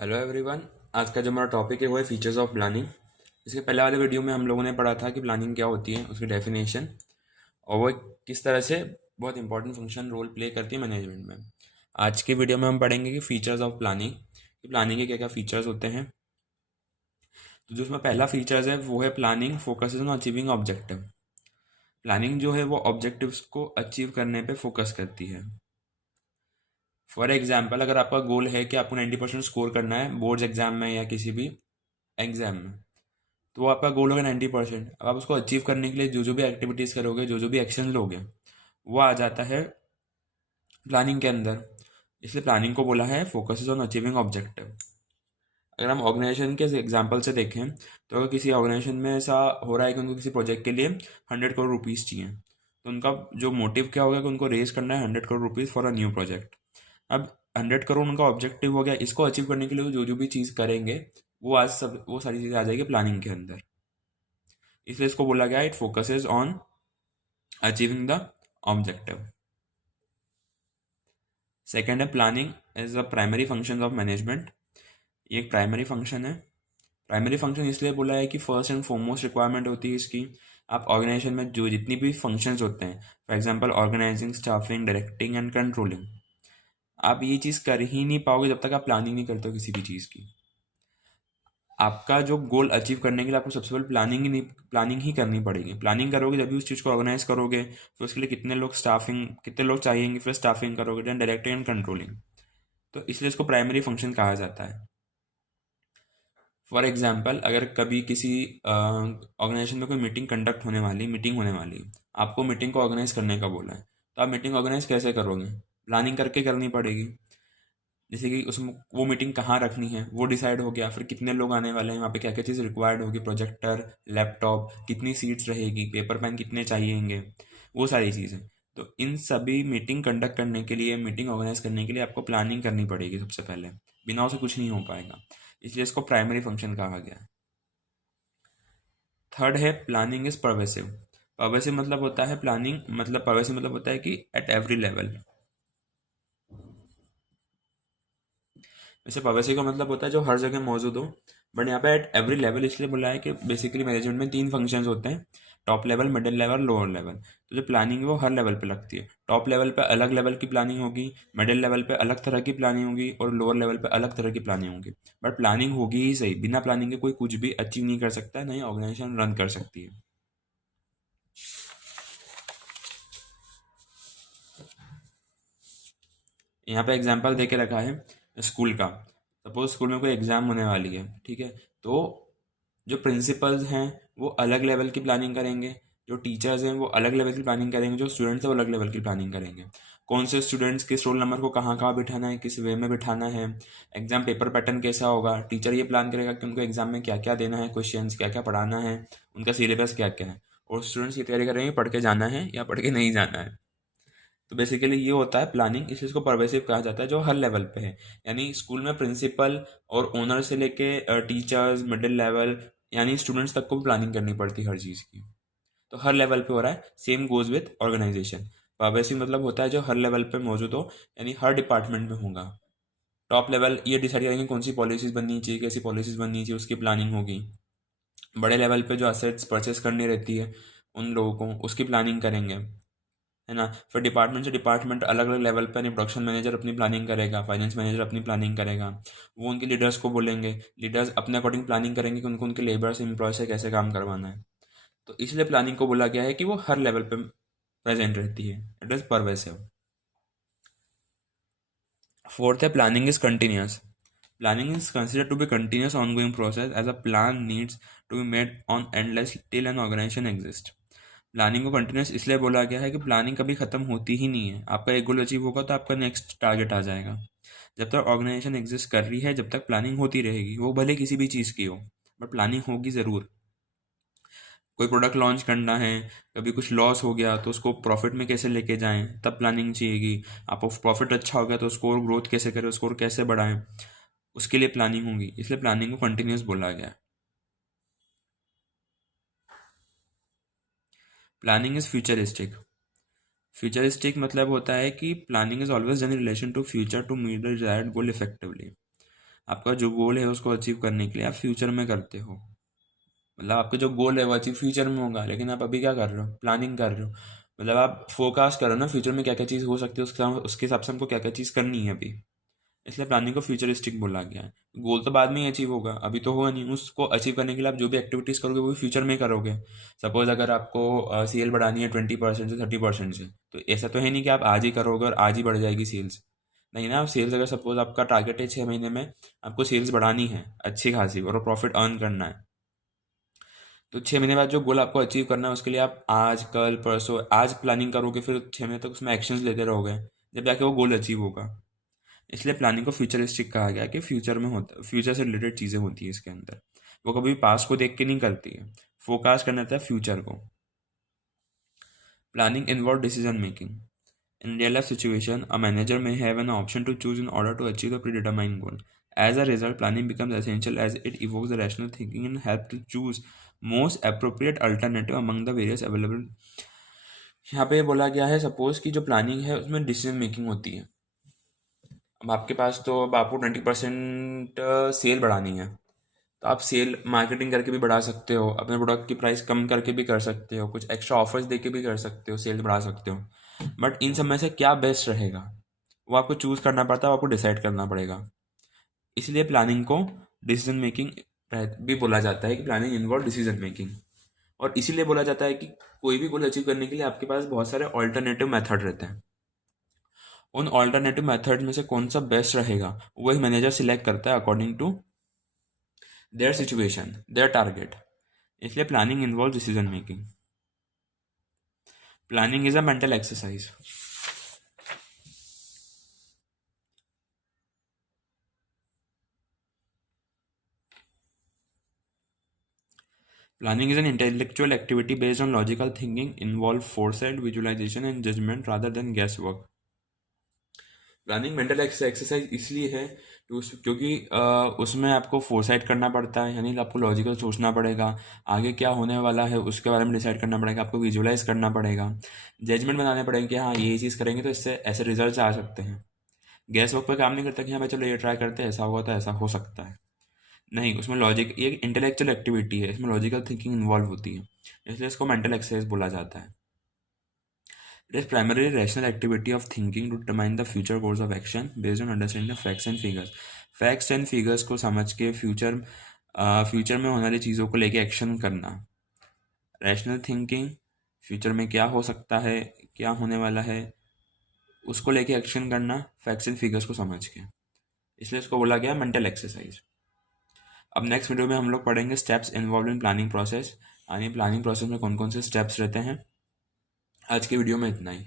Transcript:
Hello everyone. आज का जो हमारा टॉपिक है वो है फीचर्स ऑफ प्लानिंग। इसके पहले वाले वीडियो में हम लोगों ने पढ़ा था कि प्लानिंग क्या होती है, उसकी डेफिनेशन और वो किस तरह से बहुत इंपॉर्टेंट फंक्शन रोल प्ले करती है मैनेजमेंट में। आज की वीडियो में हम पढ़ेंगे कि फीचर्स ऑफ प्लानिंग, कि प्लानिंग के क्या क्या फीचर्स होते हैं। तो जो उसमें पहला फीचर्स है वो है planning focuses on achieving objective. Planning जो है वो ऑब्जेक्टिव्स को अचीव करने पे फोकस करती है। फॉर एग्जाम्पल, अगर आपका गोल है कि आपको 90% स्कोर करना है बोर्ड्स एग्जाम में या किसी भी एग्जाम में, तो वो आपका गोल होगा 90%। अब आप उसको अचीव करने के लिए जो जो भी एक्टिविटीज़ करोगे, जो जो भी एक्शन लोगे, वो आ जाता है प्लानिंग के अंदर। इसलिए प्लानिंग को बोला है फोकसेस ऑन अचीविंग ऑब्जेक्टिव। अगर हम ऑर्गेनाइजेशन के एग्जाम्पल से देखें, तो अगर किसी ऑर्गेनाइजेशन में ऐसा हो रहा है कि उनको किसी प्रोजेक्ट के लिए 100 करोड़ रुपीज़ चाहिए, तो उनका जो मोटिव क्या होगा कि उनको रेज करना है 100 crore rupees for a new project. अब 100 करोड़ उनका ऑब्जेक्टिव हो गया, इसको अचीव करने के लिए वो जो जो भी चीज़ करेंगे, वो सारी चीज़ें आ जाएगी प्लानिंग के अंदर। इसलिए इसको बोला गया it focuses on achieving the objective. Second है planning as a primary function of management. ये एक प्राइमरी फंक्शन है। प्राइमरी फंक्शन इसलिए बोला है कि फर्स्ट एंड फॉरमोस्ट रिक्वायरमेंट होती है इसकी। आप ऑर्गेनाइजेशन में जो जितनी भी फंक्शंस होते हैं, for example organising, staffing, directing and controlling, आप ये चीज़ कर ही नहीं पाओगे जब तक आप प्लानिंग नहीं करते हो किसी भी चीज़ की। आपका जो गोल अचीव करने के लिए आपको सबसे पहले प्लानिंग ही करनी पड़ेगी। प्लानिंग करोगे जब भी उस चीज़ को ऑर्गेनाइज करोगे, फिर उसके लिए कितने लोग चाहिएंगे, फिर स्टाफिंग करोगे, देन डायरेक्टिंग एंड कंट्रोलिंग। तो इसलिए इसको प्राइमरी फंक्शन कहा जाता है। फॉर एग्जाम्पल, अगर कभी किसी ऑर्गेनाइजेशन में कोई मीटिंग होने वाली, आपको मीटिंग को ऑर्गेनाइज करने का बोला है, तो आप मीटिंग ऑर्गेनाइज कैसे करोगे? प्लानिंग करके करनी पड़ेगी। जैसे कि उसमें वो मीटिंग कहाँ रखनी है वो डिसाइड हो गया, फिर कितने लोग आने वाले हैं, वहाँ पे क्या क्या चीज़ रिक्वायर्ड होगी, प्रोजेक्टर, लैपटॉप, कितनी सीट्स रहेगी, पेपर पेन कितने चाहिएंगे, वो सारी चीज़ें। तो इन सभी मीटिंग कंडक्ट करने के लिए, मीटिंग ऑर्गेनाइज करने के लिए आपको प्लानिंग करनी पड़ेगी सबसे पहले। बिना उसे कुछ नहीं हो पाएगा। इसलिए इसको प्राइमरी फंक्शन कहा गया है। थर्ड है प्लानिंग इज परवेसिव। परवेसिव मतलब होता है प्लानिंग, मतलब परवेसिव मतलब होता है कि एट एवरी लेवल। वैसे पॉलिसी का मतलब होता है जो हर जगह मौजूद हो, बट यहाँ पे एट एवरी लेवल इसलिए बोला है कि बेसिकली मैनेजमेंट में तीन फंक्शंस होते हैं, top level, middle level, lower level. तो जो प्लानिंग है वो हर लेवल पे लगती है। टॉप लेवल पे अलग लेवल की प्लानिंग होगी, मिडिल लेवल पे अलग तरह की प्लानिंग होगी, और लोअर लेवल पे अलग तरह की प्लानिंग होगी। बट प्लानिंग होगी ही सही, बिना प्लानिंग के कोई कुछ भी अचीव नहीं कर सकता है, नहीं ऑर्गेनाइजेशन रन कर सकती है। यहाँ पे एग्जाम्पल दे के रखा है स्कूल का। सपोज स्कूल में कोई एग्ज़ाम होने वाली है, ठीक है। तो जो प्रिंसिपल्स हैं वो अलग लेवल की प्लानिंग करेंगे, जो टीचर्स हैं वो अलग लेवल की प्लानिंग करेंगे, जो स्टूडेंट्स हैं वो अलग लेवल की प्लानिंग करेंगे। कौन से स्टूडेंट्स किस रोल नंबर को कहाँ कहाँ बिठाना है, किस वे में बिठाना है, एग्जाम पेपर पैटर्न कैसा होगा, टीचर ये प्लान करेगा कि उनको एग्जाम में क्या क्या देना है, क्वेश्चंस क्या क्या पढ़ाना है, उनका सिलेबस क्या क्या है, और स्टूडेंट्स ये तैयारी करेंगे पढ़ के जाना है या पढ़ के नहीं जाना है। तो बेसिकली ये होता है प्लानिंग, इस चीज़ को परवेसिव कहा जाता है, जो हर लेवल पे है। यानी स्कूल में प्रिंसिपल और ओनर से लेके टीचर्स, मिडिल लेवल, यानी स्टूडेंट्स तक को प्लानिंग करनी पड़ती है हर चीज़ की। तो हर लेवल पे हो रहा है। Same goes with organisation. Pervasive मतलब होता है जो हर लेवल पे मौजूद हो, यानी हर डिपार्टमेंट में होगा। टॉप लेवल ये डिसाइड करेंगे कौन सी पॉलिसीज बननी चाहिए, कैसी पॉलिसीज बननी चाहिए, उसकी प्लानिंग होगी। बड़े लेवल पे जो असेट्स परचेस करनी रहती है उन लोगों को, उसकी प्लानिंग करेंगे, है ना। फिर डिपार्टमेंट से डिपार्टमेंट अलग अलग लेवल पर प्रोडक्शन मैनेजर अपनी प्लानिंग करेगा, फाइनेंस मैनेजर अपनी प्लानिंग करेगा। वो उनके लीडर्स को बोलेंगे, लीडर्स अपने अकॉर्डिंग प्लानिंग करेंगे कि उनको उनके लेबर्स एम्प्लॉय से कैसे काम करवाना है। तो इसलिए प्लानिंग को बोला गया है कि वो हर लेवल पे प्रेजेंट रहती है, इट इज परवेसिव। फोर्थ है planning is continuous. Planning is consider to be continuous ongoing process as a plan needs to be made on endless till an organisation exist. Planning को continuous इसलिए बोला गया है कि planning कभी खत्म होती ही नहीं है। आपका एक गोल अचीव होगा तो आपका नेक्स्ट टारगेट आ जाएगा। जब तक ऑर्गेनाइजेशन एग्जिस्ट कर रही है, जब तक प्लानिंग होती रहेगी, वो भले किसी भी चीज़ की हो, बट प्लानिंग होगी ज़रूर। कोई प्रोडक्ट लॉन्च करना है, कभी कुछ लॉस हो गया तो उसको प्रॉफिट में कैसे लेके जाएं, तब प्लानिंग चाहिएगी। आप प्रॉफिट अच्छा हो गया तो उसको और ग्रोथ कैसे करें, उसको और कैसे बढ़ाएं, उसके लिए प्लानिंग होगी। इसलिए प्लानिंग को कंटिन्यूस बोला गया है। Planning is futuristic. फ्यूचरिस्टिक मतलब होता है कि planning is always done in relation to future to meet the desired goal effectively. आपका जो गोल है उसको अचीव करने के लिए आप फ्यूचर में करते हो। मतलब आपका जो गोल है वो अचीव फ्यूचर में होगा, लेकिन आप अभी क्या कर रहे हो, प्लानिंग कर रहे हो। मतलब आप फोरकास्ट करो ना फ्यूचर में क्या क्या चीज़ हो सकती है, उसके हिसाब से हमको क्या क्या चीज़ करनी है अभी। इसलिए प्लानिंग को फ्यूचरिस्टिक बोला गया है। गोल तो बाद में ही अचीव होगा, अभी तो होगा नहीं। उसको अचीव करने के लिए आप जो भी एक्टिविटीज़ करोगे वो भी फ्यूचर में करोगे। सपोज अगर आपको सेल बढ़ानी है 20% से 30% से, तो ऐसा तो है नहीं कि आप आज ही करोगे और आज ही बढ़ जाएगी सेल्स। नहीं ना, आप सेल्स अगर सपोज आपका टारगेट है 6 महीने में आपको सेल्स बढ़ानी है अच्छी खासी और प्रॉफिट अर्न करना है, तो 6 महीने बाद जो गोल आपको अचीव करना है उसके लिए आप आज कल परसों आज प्लानिंग करोगे, फिर 6 महीने तक उसमें एक्शंस लेते रहोगे, जब जाके वो गोल अचीव होगा। इसलिए प्लानिंग को फ्यूचरिस्टिक कहा गया कि फ्यूचर में होता, फ्यूचर से रिलेटेड चीज़ें होती है इसके अंदर। वो कभी पास्ट को देख के नहीं करती है, फोकास्ट करना था फ्यूचर को। Planning involve decision making. In real life situation, a manager may have an option to choose in order to achieve the predetermined goal. As a result, planning becomes essential as it evokes the rational thinking and helps to choose most appropriate alternative among the various available. यहाँ पे बोला गया है suppose कि जो planning है उसमें decision making होती है। अब आपके पास तो अब आपको 20% सेल बढ़ानी है, तो आप सेल मार्केटिंग करके भी बढ़ा सकते हो, अपने प्रोडक्ट की प्राइस कम करके भी कर सकते हो, कुछ एक्स्ट्रा ऑफर्स दे के भी कर सकते हो, सेल बढ़ा सकते हो। बट इन सब में से क्या बेस्ट रहेगा वो आपको चूज़ करना पड़ता है, वो आपको डिसाइड करना पड़ेगा। इसलिए प्लानिंग को डिसीजन मेकिंग भी बोला जाता है कि प्लानिंग इन्वॉल्व डिसीजन मेकिंग। और इसीलिए बोला जाता है कि कोई भी गोल अचीव करने के लिए आपके पास बहुत सारे ऑल्टरनेटिव मेथड रहते हैं। उन ऑल्टरनेटिव मेथड में से कौन सा बेस्ट रहेगा वही मैनेजर सिलेक्ट करता है according to their situation, their target. इसलिए planning involve decision making. Planning is a mental exercise. Planning is an intellectual activity based on logical thinking, involve foresight, visualization and judgment rather than guesswork. Planning mental exercise इसलिए है क्योंकि उसमें आपको foresight करना पड़ता है, यानी आपको लॉजिकल सोचना पड़ेगा, आगे क्या होने वाला है उसके बारे में डिसाइड करना पड़ेगा, आपको विजुलाइज करना पड़ेगा, जजमेंट बनाने पड़ेंगे कि हाँ ये चीज़ करेंगे तो इससे ऐसे रिजल्ट आ सकते हैं। गैस वर्क पर काम नहीं करता कि हाँ भाई चलो ये ट्राई करते हैं, ऐसा होगा तो ऐसा हो सकता है। नहीं, उसमें लॉजिक, ये इंटेलेक्चुअल एक्टिविटी है, इसमें लॉजिकल थिंकिंग इन्वॉल्व होती है, इसलिए इसको मेंटल एक्सरसाइज बोला जाता है। It is primary rational activity of thinking to determine the future course of action based on understanding the facts and figures. Facts and figures को समझ के फ्यूचर में होने वाली चीज़ों को लेके एक्शन करना। रैशनल थिंकिंग, फ्यूचर में क्या हो सकता है, क्या होने वाला है, उसको लेके एक्शन करना फैक्ट्स एंड फिगर्स को समझ के, इसलिए इसको बोला गया मेंटल एक्सरसाइज। अब नेक्स्ट वीडियो में हम लोग पढ़ेंगे steps involve in planning process, यानी प्लानिंग प्रोसेस में कौन कौन से स्टेप्स रहते हैं। आज की वीडियो में इतना ही।